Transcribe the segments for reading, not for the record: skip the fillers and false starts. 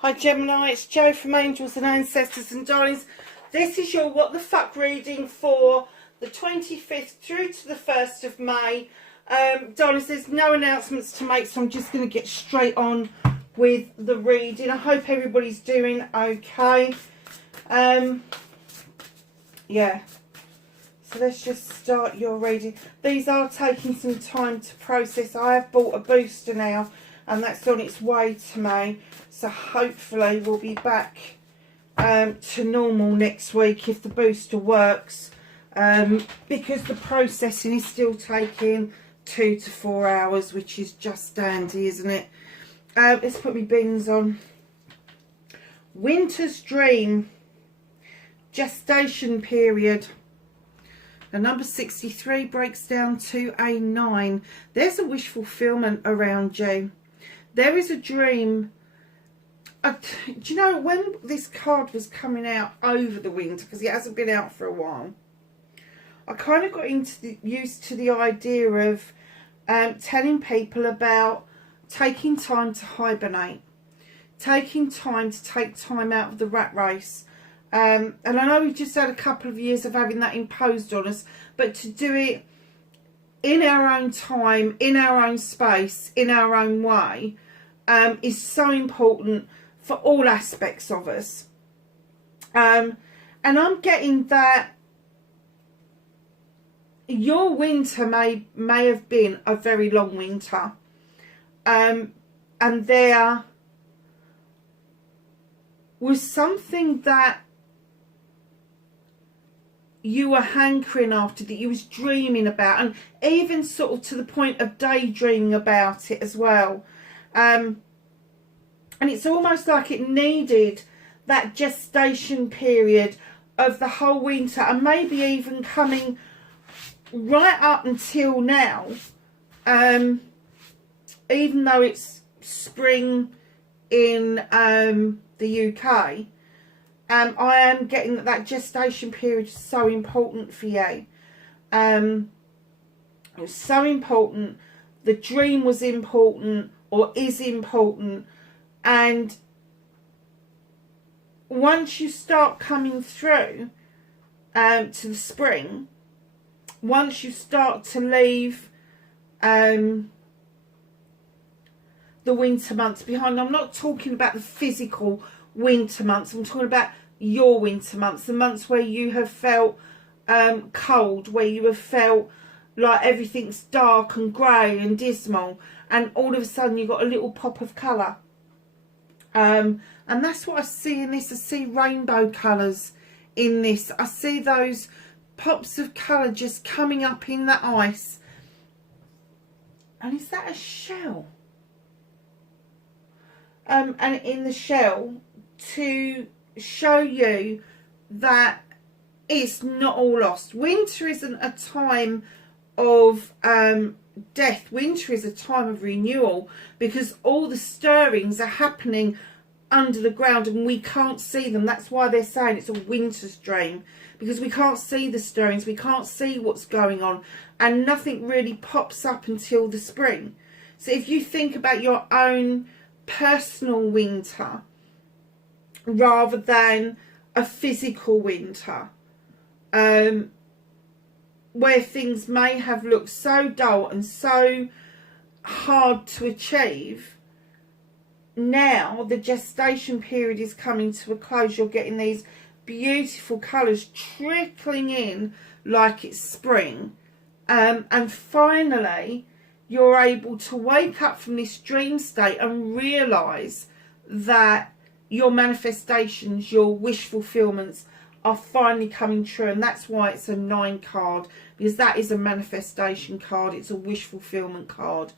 Hi Gemini, it's Jo from Angels and Ancestors and Darlings. This is your What the Fuck reading for the 25th through to the 1st of May. Darlings, there's no announcements to make, so I'm just going to get straight on with the reading. I hope everybody's doing okay. Yeah. So let's just start your reading. These are taking some time to process. I have bought a booster now, and that's on its way to me. So hopefully we'll be back to normal next week if the booster works, because the processing is still taking 2 to 4 hours, which is just dandy, isn't it? Let's put my bins on. Winter's Dream. Gestation period. The number 63 breaks down to a 9. There's a wish fulfillment around you. There is a dream. Do you know, when this card was coming out over the winter, because it hasn't been out for a while, I kind of got used to the idea of telling people about taking time to hibernate, taking time to take time out of the rat race. And I know we've just had a couple of years of having that imposed on us, but to do it in our own time, in our own space, in our own way, is so important for all aspects of us. And I'm getting that your winter may have been a very long winter. And there was something that you were hankering after, that you was dreaming about, and even sort of to the point of daydreaming about it as well. And it's almost like it needed that gestation period of the whole winter, and maybe even coming right up until now, even though it's spring in the UK. I am getting that gestation period is so important for you. It was so important. The dream was important, or is important. And once you start coming through to the spring, once you start to leave the winter months behind, I'm not talking about the physical winter months, I'm talking about your winter months, the months where you have felt cold, where you have felt like everything's dark and grey and dismal, and all of a sudden you've got a little pop of colour. And that's what I see in this. I see rainbow colours in this. I see those pops of colour just coming up in that ice. And is that a shell? And in the shell, to show you that it's not all lost. Winter isn't a time of death. Winter is a time of renewal, because all the stirrings are happening under the ground and we can't see them. That's why they're saying it's a winter's dream, because we can't see the stirrings, we can't see what's going on, and nothing really pops up until the spring. So if you think about your own personal winter rather than a physical winter, where things may have looked so dull and so hard to achieve, now the gestation period is coming to a close. You're getting these beautiful colours trickling in like it's spring, and finally you're able to wake up from this dream state and realise that your manifestations, your wish fulfillments are finally coming true. And that's why it's a 9 card, because that is a manifestation card. It's a wish fulfillment card.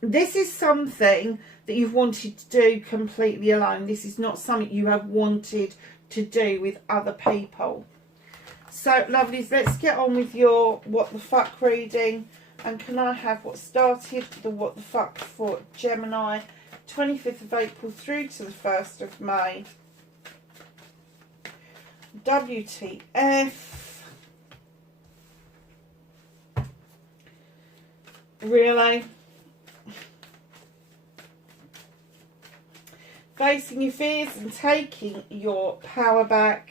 This is something that you've wanted to do completely alone. This is not something you have wanted to do with other people. So, lovelies, let's get on with your What the Fuck reading. And can I have what started the What the Fuck for Gemini, 25th of April through to the 1st of May. WTF. Really? facing your fears and taking your power back.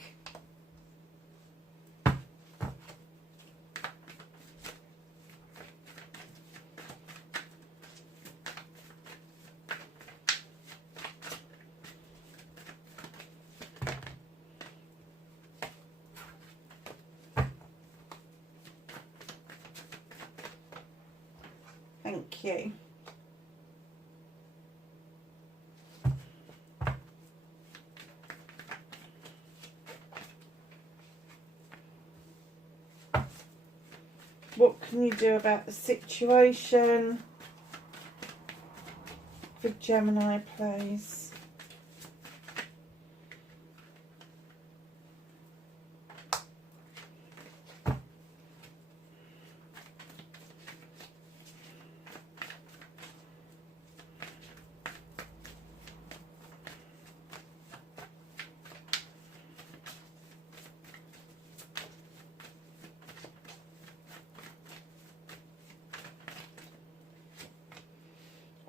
Thank you. What can you do about the situation? For Gemini, please.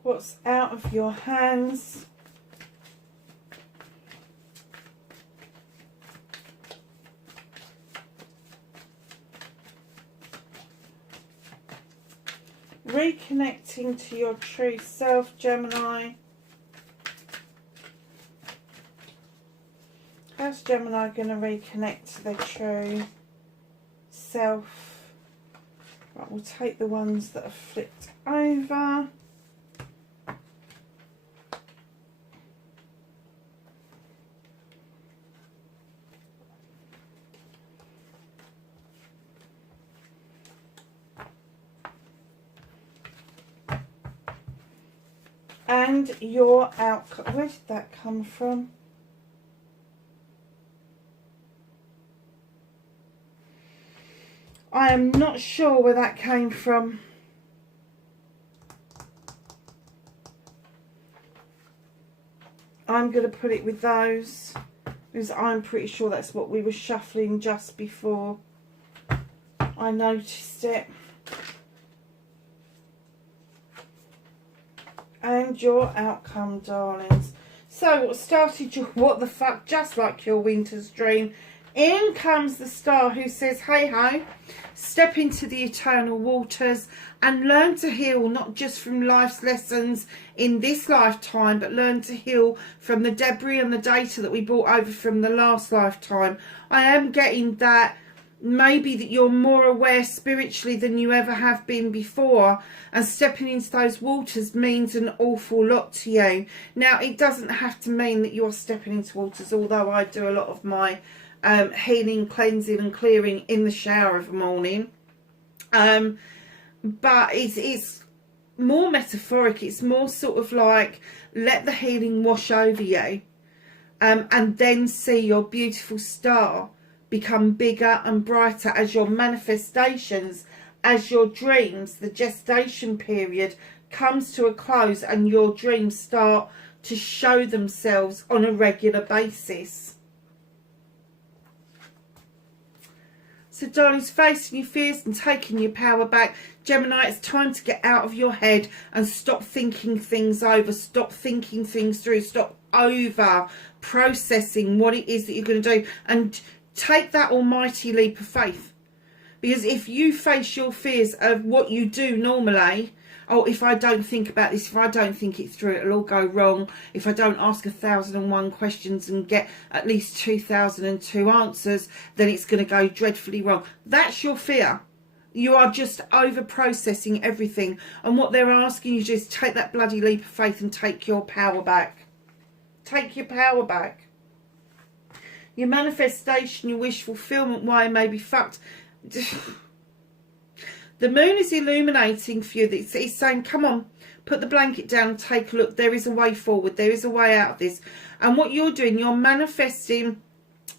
What's out of your hands? Reconnecting to your true self, Gemini. How's Gemini going to reconnect to their true self? Right, we'll take the ones that are flipped over. And your outcome. Where did that come from? I am not sure where that came from. I'm going to put it with those, because I'm pretty sure that's what we were shuffling just before I noticed it. And your outcome, darlings. So what started your what the fuck, just like your winter's dream, in comes the star who says, hey ho, step into the eternal waters and learn to heal, not just from life's lessons in this lifetime, but learn to heal from the debris and the data that we brought over from the last lifetime. I am getting that maybe that you're more aware spiritually than you ever have been before, and stepping into those waters means an awful lot to you. Now, it doesn't have to mean that you're stepping into waters, although I do a lot of my healing, cleansing and clearing in the shower of a morning. But it's more metaphoric. It's more sort of like, let the healing wash over you, and then see your beautiful star become bigger and brighter as your manifestations, as your dreams, the gestation period comes to a close and your dreams start to show themselves on a regular basis. So darlings, facing your fears and taking your power back. Gemini, it's time to get out of your head and stop thinking things over, stop thinking things through, stop over processing what it is that you're going to do, and take that almighty leap of faith. Because if you face your fears of what you do normally, oh, if I don't think about this, if I don't think it through, it'll all go wrong. If I don't ask 1,001 questions and get at least 2,002 answers, then it's going to go dreadfully wrong. That's your fear. You are just over processing everything. And what they're asking you to do is take that bloody leap of faith and take your power back. Take your power back. Your manifestation, your wish fulfillment, why it may be fucked. The moon is illuminating for you. It's saying, come on, put the blanket down and take a look. There is a way forward. There is a way out of this. And what you're doing, you're manifesting,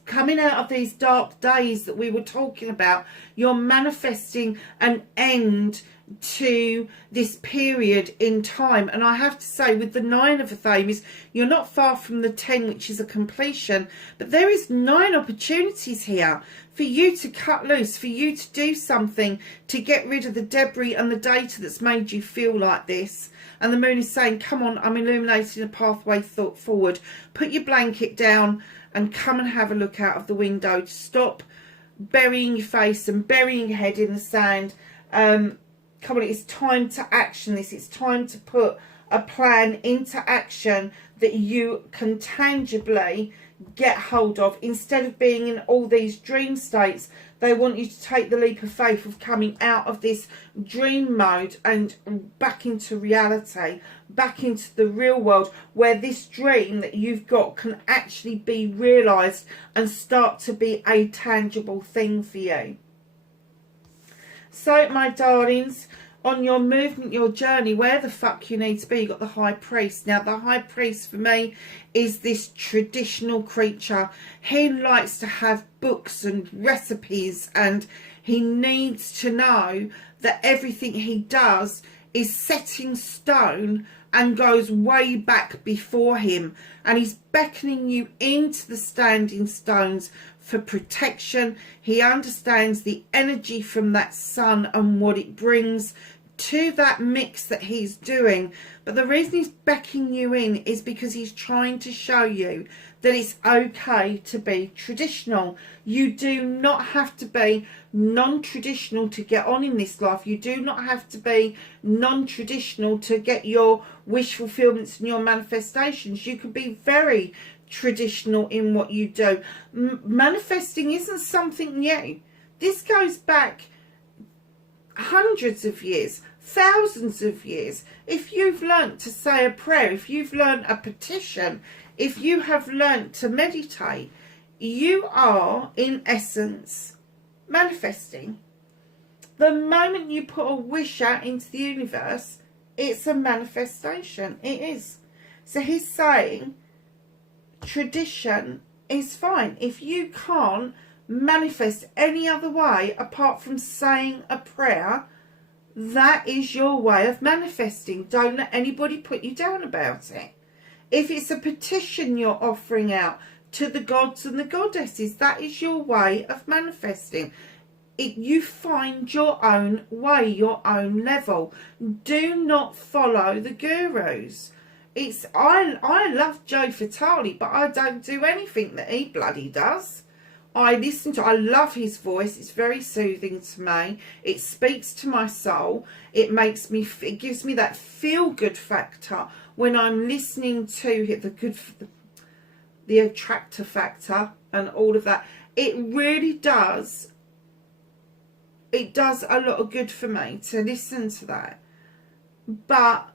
coming out of these dark days that we were talking about. You're manifesting an end to this period in time. And I have to say, with the 9 of Athames, you're not far from the 10, which is a completion, but there is 9 opportunities here for you to cut loose, for you to do something to get rid of the debris and the data that's made you feel like this. And the moon is saying, come on, I'm illuminating a pathway forward. Put your blanket down and come and have a look out of the window. Stop burying your face and burying your head in the sand. Come on, it's time to action this. It's time to put a plan into action that you can tangibly get hold of. Instead of being in all these dream states, they want you to take the leap of faith of coming out of this dream mode and back into reality, back into the real world, where this dream that you've got can actually be realised and start to be a tangible thing for you. So, my darlings, on your movement, your journey, where the fuck you need to be, you've got the High Priest. Now, the High Priest for me is this traditional creature. He likes to have books and recipes, and he needs to know that everything he does is set in stone and goes way back before him. And he's beckoning you into the standing stones for protection. He understands the energy from that sun and what it brings to that mix that he's doing. But the reason he's beckoning you in is because he's trying to show you that it's okay to be traditional. You do not have to be non-traditional to get on in this life. You do not have to be non-traditional to get your wish fulfillments and your manifestations. You can be very traditional in what you do. Manifesting isn't something new. This goes back hundreds of years, thousands of years. If you've learnt to say a prayer, if you've learnt a petition, if you have learnt to meditate, you are in essence manifesting. The moment you put a wish out into the universe, it's a manifestation. It is. So he's saying tradition is fine. If you can't manifest any other way apart from saying a prayer, that is your way of manifesting. Don't let anybody put you down about it. If it's a petition you're offering out to the gods and the goddesses, that is your way of manifesting. You find your own way, your own level. Do not follow the gurus. I love Joe Vitale, but I don't do anything that he bloody does. I love his voice. It's very soothing to me. It speaks to my soul. It gives me that feel-good factor when I'm listening to the attractor factor and all of that. It really does. It does a lot of good for me to listen to that. But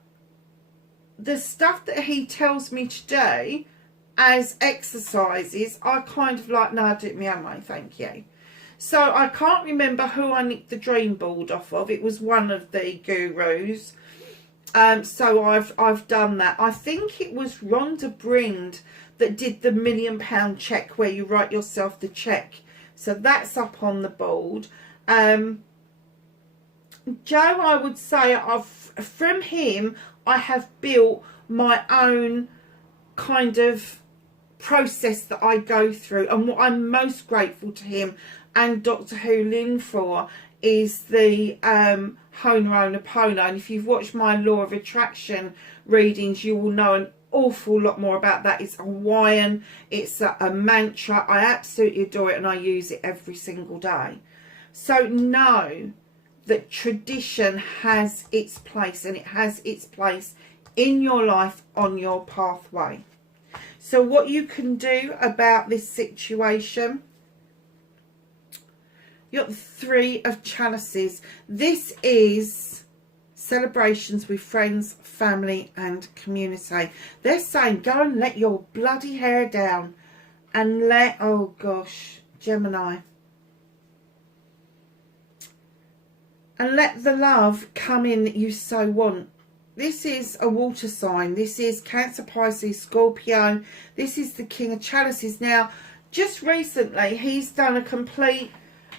the stuff that he tells me to do as exercises, I kind of like, no, do it my own way, thank you. So I can't remember who I nicked the dream board off of. It was one of the gurus. So I've done that. I think it was Rhonda Brind that did the £1 million check, where you write yourself the check. So that's up on the board. Joe, I would say from him, I have built my own kind of process that I go through. And what I'm most grateful to him and Dr. Hu Lin for is the Ho'oponopono. And if you've watched my Law of Attraction readings, you will know an awful lot more about that. It's Hawaiian, it's a mantra. I absolutely adore it and I use it every single day. So know that tradition has its place, and it has its place in your life on your pathway. So what you can do about this situation, you've got the 3 of Chalices. This is celebrations with friends, family and community. They're saying go and let your bloody hair down and oh gosh, Gemini. And let the love come in that you so want. This is a water sign. This is Cancer, Pisces, Scorpio. This is the King of Chalices. Now, just recently, he's done a complete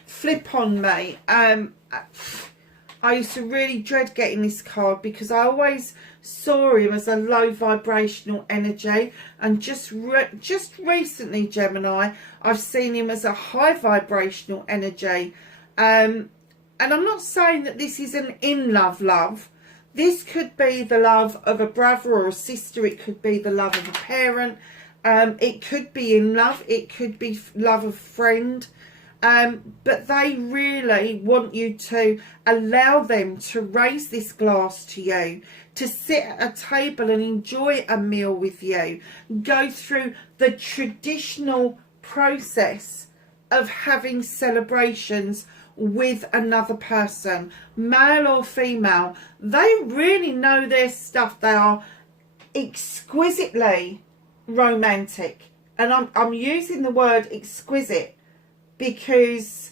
flip on me. I used to really dread getting this card because I always saw him as a low vibrational energy, and just recently, Gemini, I've seen him as a high vibrational energy. And I'm not saying that this is an love. This could be the love of a brother or a sister. It could be the love of a parent. It could be in love. It could be love of a friend. But they really want you to allow them to raise this glass to you, to sit at a table and enjoy a meal with you, go through the traditional process of having celebrations with another person, male or female. They really know their stuff. They are exquisitely romantic, and I'm using the word exquisite because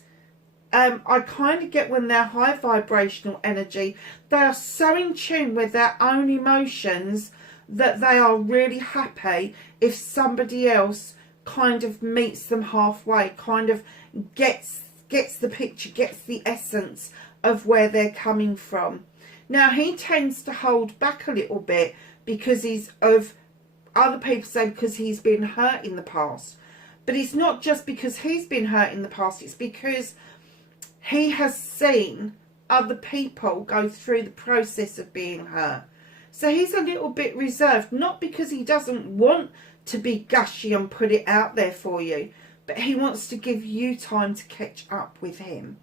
I kind of get when they're high vibrational energy, they are so in tune with their own emotions that they are really happy if somebody else kind of meets them halfway, kind of gets the picture, gets the essence of where they're coming from. Now, he tends to hold back a little bit because he's of, other people say, because he's been hurt in the past. But it's not just because he's been hurt in the past, it's because he has seen other people go through the process of being hurt. So he's a little bit reserved, not because he doesn't want to be gushy and put it out there for you, but he wants to give you time to catch up with him.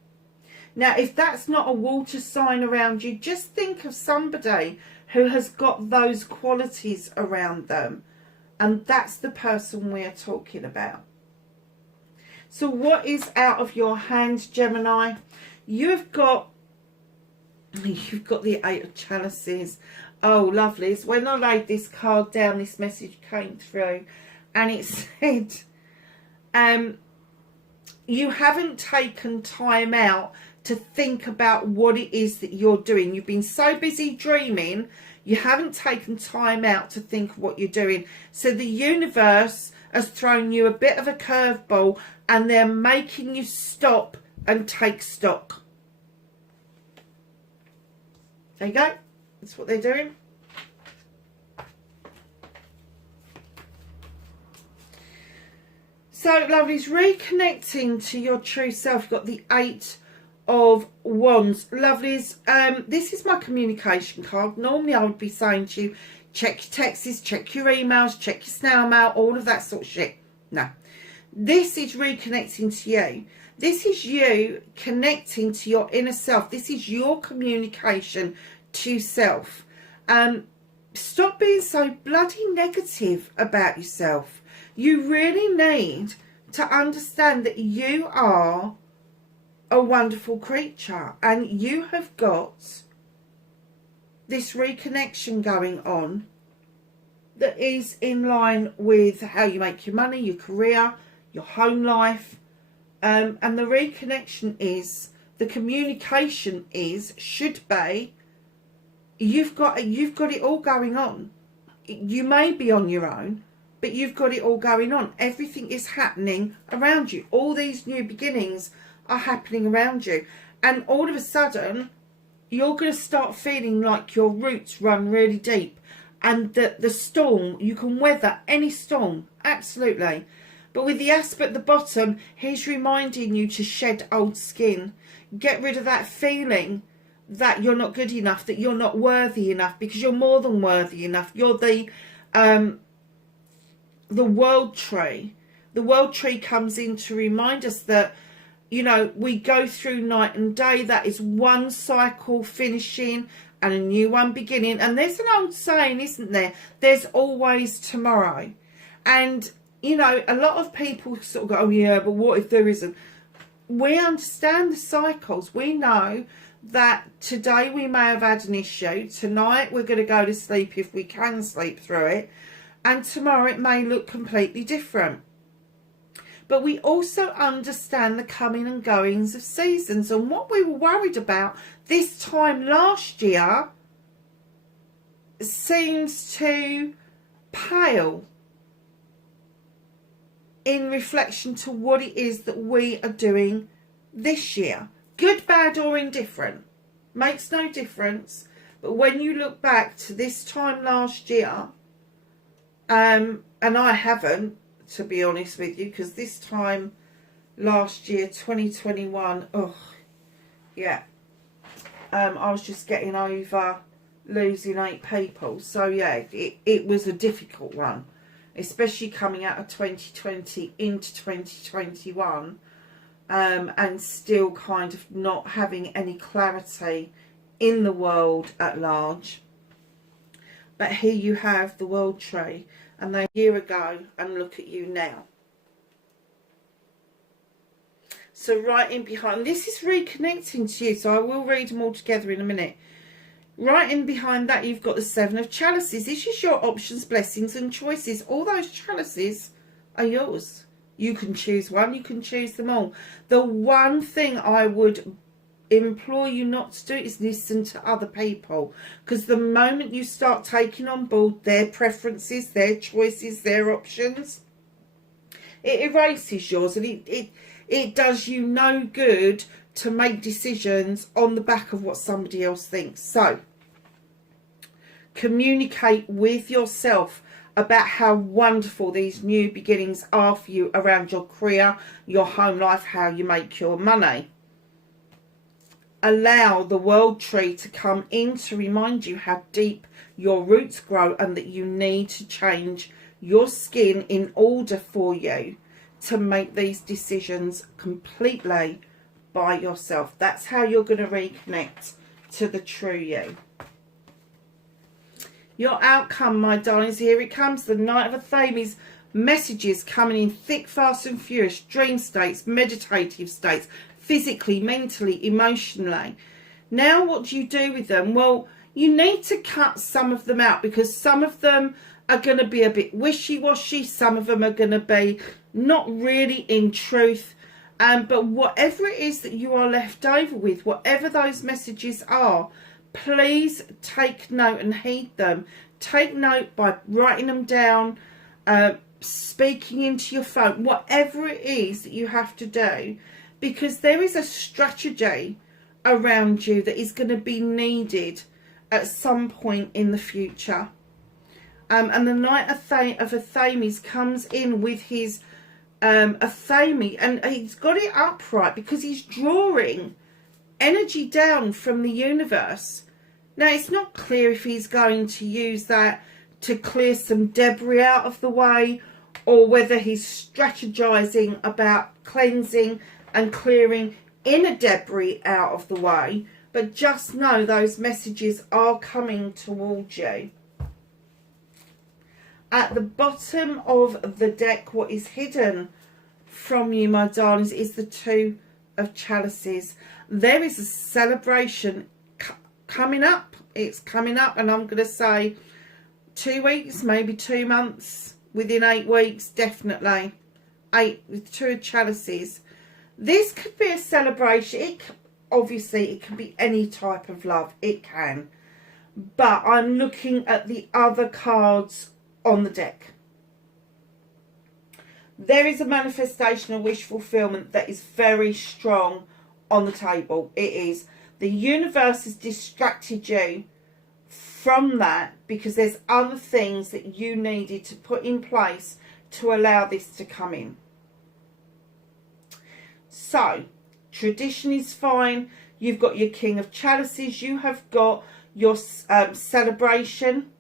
Now, if that's not a water sign around you, just think of somebody who has got those qualities around them. And that's the person we're talking about. So what is out of your hand, Gemini? You've got the Eight of Chalices. Oh, lovely. So when I laid this card down, this message came through. And it said, you haven't taken time out to think about what it is that you're doing. You've been so busy dreaming, you haven't taken time out to think of what you're doing. So the universe has thrown you a bit of a curveball, and they're making you stop and take stock. There you go. That's what they're doing. So, lovelies, reconnecting to your true self. You've got the Eight of Wands. Lovelies, this is my communication card. Normally I would be saying to you, check your texts, check your emails, check your snail mail, all of that sort of shit. No. This is reconnecting to you. This is you connecting to your inner self. This is your communication to self. Stop being so bloody negative about yourself. You really need to understand that you are a wonderful creature, and you have got this reconnection going on that is in line with how you make your money, your career, your home life, and the reconnection is, the communication is, should be, you've got it all going on. You may be on your own, but you've got it all going on. Everything is happening around you. All these new beginnings are happening around you. And all of a sudden, you're going to start feeling like your roots run really deep. And that the storm, you can weather any storm. Absolutely. But with the Asp at the bottom, he's reminding you to shed old skin. Get rid of that feeling that you're not good enough, that you're not worthy enough, because you're more than worthy enough. You're the world tree. The world tree comes in to remind us that, you know, we go through night and day. That is one cycle finishing and a new one beginning. And there's an old saying, isn't there? There's always tomorrow. And, you know, a lot of people sort of go, oh yeah, but what if there isn't? We understand the cycles. We know that today we may have had an issue. Tonight we're going to go to sleep if we can sleep through it. And tomorrow it may look completely different. But we also understand the coming and goings of seasons. And what we were worried about this time last year seems to pale in reflection to what it is that we are doing this year. Good, bad or indifferent. Makes no difference. But when you look back to this time last year, and I haven't, to be honest with you, because this time last year, 2021, oh, yeah, I was just getting over losing 8 people. So, yeah, it was a difficult one, especially coming out of 2020 into 2021, and still kind of not having any clarity in the world at large. But here you have the world tree, and they a year ago, and look at you now. So right in behind, this is reconnecting to you, so I will read them all together in a minute. Right in behind that, you've got the 7 of chalices. This is your options, blessings and choices. All those chalices are yours. You can choose one, you can choose them all. The one thing I would implore you not to do is listen to other people, because the moment you start taking on board their preferences, their choices, their options, it erases yours, and it does you no good to make decisions on the back of what somebody else thinks. So communicate with yourself about how wonderful these new beginnings are for you around your career, your home life, how you make your money. Allow the world tree to come in to remind you how deep your roots grow, and that you need to change your skin in order for you to make these decisions completely by yourself. That's how you're going to reconnect to the true you. Your outcome, my darlings, here it comes. The Knight of Athames. Messages coming in thick, fast and furious. Dream states, meditative states, physically, mentally, emotionally. Now what do you do with them? Well, you need to cut some of them out, because some of them are going to be a bit wishy-washy. Some of them are going to be not really in truth. But whatever it is that you are left over with, whatever those messages are, please take note and heed them. Take note by writing them down, speaking into your phone, whatever it is that you have to do, because there is a strategy around you that is going to be needed at some point in the future. And the Knight of Athames comes in with his Athame, and he's got it upright because he's drawing energy down from the universe. Now, it's not clear if he's going to use that to clear some debris out of the way, or whether he's strategizing about cleansing and clearing inner debris out of the way. But just know those messages are coming towards you. At the bottom of the deck, what is hidden from you, my darlings, is the 2 of chalices. There is a celebration coming up. It's coming up, and I'm going to say 2 weeks, maybe 2 months, within 8 weeks, definitely. 8 with 2 of chalices. This could be a celebration. Obviously, it can be any type of love. It can. But I'm looking at the other cards on the deck. There is a manifestation of wish fulfillment that is very strong on the table. It is. The universe has distracted you from that because there's other things that you needed to put in place to allow this to come in. So, tradition is fine. You've got your King of Chalices. You have got your celebration.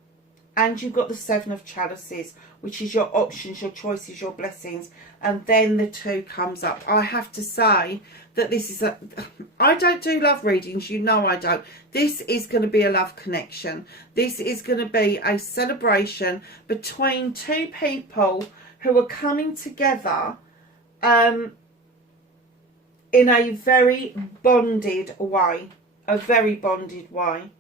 And you've got the 7 of Chalices, which is your options, your choices, your blessings. And then the 2 comes up. I have to say that this is a... I don't do love readings. You know I don't. This is going to be a love connection. This is going to be a celebration between 2 people who are coming together in a very bonded way. A very bonded way.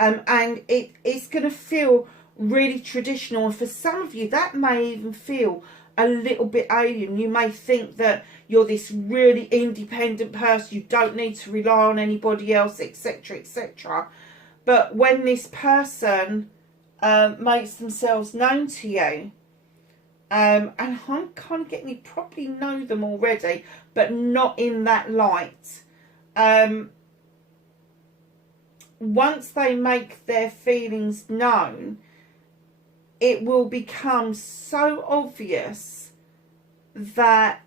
And it's going to feel really traditional. And for some of you, that may even feel a little bit alien. You may think that you're this really independent person. You don't need to rely on anybody else, etc., etc. But when this person makes themselves known to you, and I'm kind of getting you probably know them already, but not in that light. once they make their feelings known, it will become so obvious that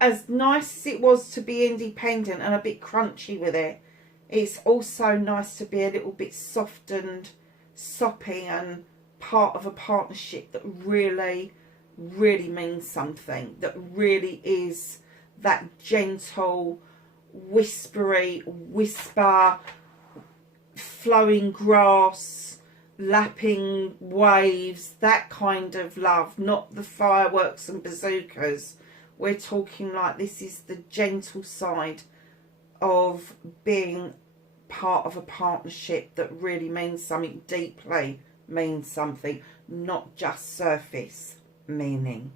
as nice as it was to be independent and a bit crunchy with it, it's also nice to be a little bit soft and soppy and part of a partnership that really, really means something, that really is that gentle, whisper, flowing grass, lapping waves, that kind of love, not the fireworks and bazookas. We're talking like this is the gentle side of being part of a partnership that really means something, deeply means something, not just surface meaning.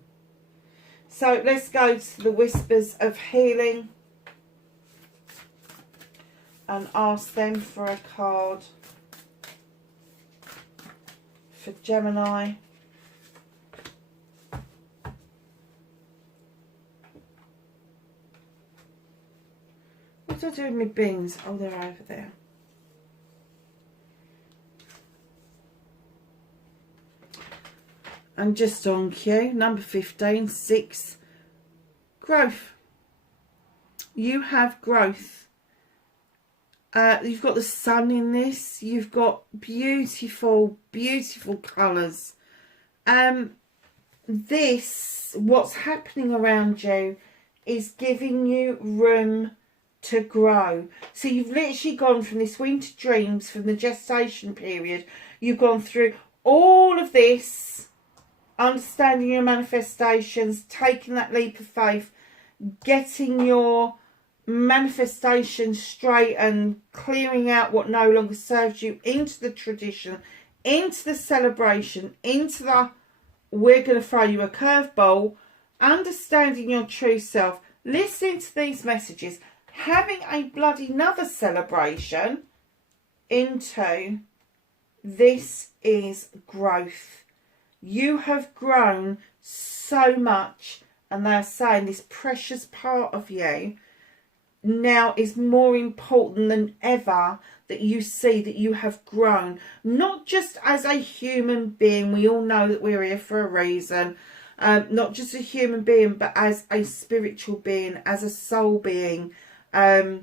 So let's go to the whispers of healing and ask them for a card for Gemini. What do I do with my beans? Oh, they're over there. And just on cue, number 15, 6, growth. You have growth. You've got the sun in this. You've got beautiful, beautiful colours. This, what's happening around you, is giving you room to grow. So you've literally gone from this winter dreams, from the gestation period. You've gone through all of this, understanding your manifestations, taking that leap of faith, getting your manifestation straight and clearing out what no longer serves you, into the tradition, into the celebration, into the we're going to throw you a curveball, understanding your true self, listening to these messages, having a bloody another celebration, into this is growth. You have grown so much, and they're saying this precious part of you now is more important than ever, that you see that you have grown, not just as a human being. We all know that we're here for a reason. Not just a human being, but as a spiritual being, as a soul being, as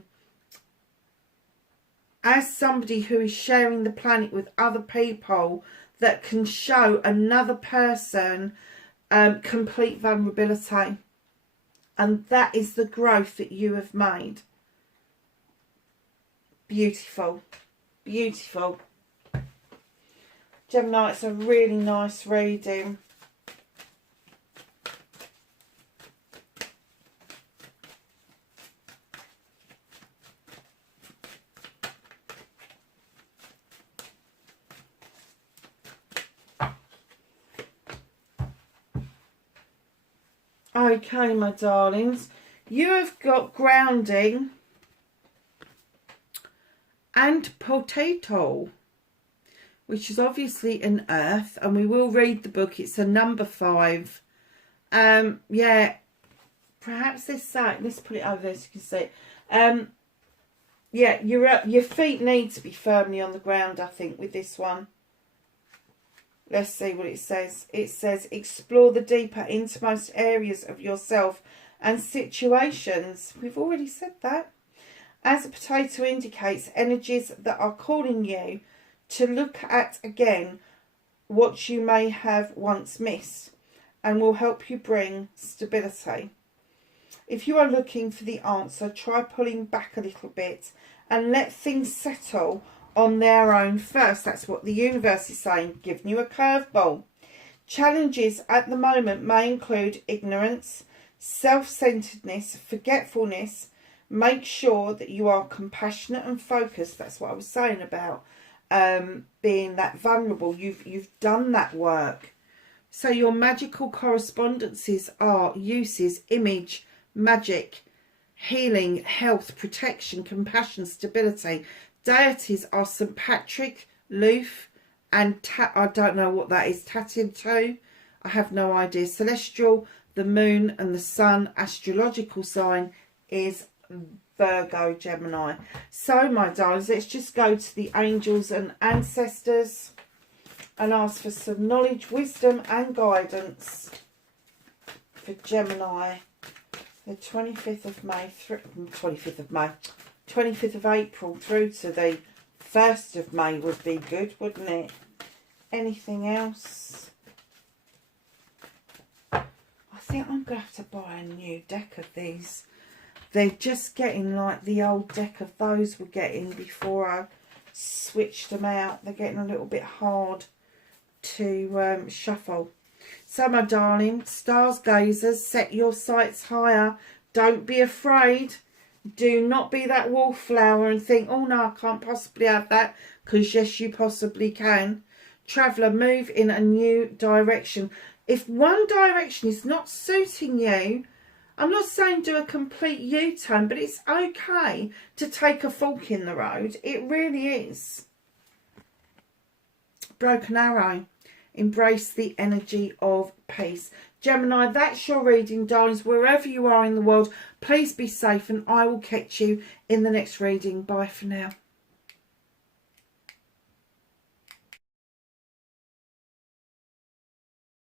somebody who is sharing the planet with other people, that can show another person complete vulnerability. And that is the growth that you have made. Beautiful. Beautiful. Gemini, it's a really nice reading. Okay, my darlings, you have got grounding and potato, which is obviously an earth, and we will read the book. It's a number 5. Yeah, perhaps this side, let's put it over there so you can see it. Yeah, your feet need to be firmly on the ground, I think, with this one. Let's see what it says. It says, explore the deeper, innermost areas of yourself and situations. We've already said that. As a potato indicates, energies that are calling you to look at again what you may have once missed, and will help you bring stability. If you are looking for the answer, try pulling back a little bit and let things settle on their own first. That's what the universe is saying, giving you a curveball. Challenges at the moment may include ignorance, self-centeredness, forgetfulness. Make sure that you are compassionate and focused. That's what I was saying about being that vulnerable. You've done that work. So your magical correspondences are uses, image, magic, healing, health, protection, compassion, stability. Deities are St. Patrick, Loof, and I don't know what that is, Tatinto. I have no idea. Celestial, the moon and the sun. Astrological sign is Virgo, Gemini. So, my darlings, let's just go to the angels and ancestors and ask for some knowledge, wisdom and guidance for Gemini. The 25th of May, 25th of April through to the 1st of May would be good, wouldn't it? Anything else? I think I'm going to have to buy a new deck of these. They're just getting like the old deck of those we're getting before I switched them out. They're getting a little bit hard to shuffle. So, my darling, stars gazers, set your sights higher. Don't be afraid. Do not be that wallflower and think, oh no, I can't possibly have that. Because yes, you possibly can. Traveller, move in a new direction. If one direction is not suiting you, I'm not saying do a complete U-turn, but it's okay to take a fork in the road. It really is. Broken arrow. Embrace the energy of peace. Gemini, that's your reading, darlings. Wherever you are in the world, please be safe, and I will catch you in the next reading. Bye for now.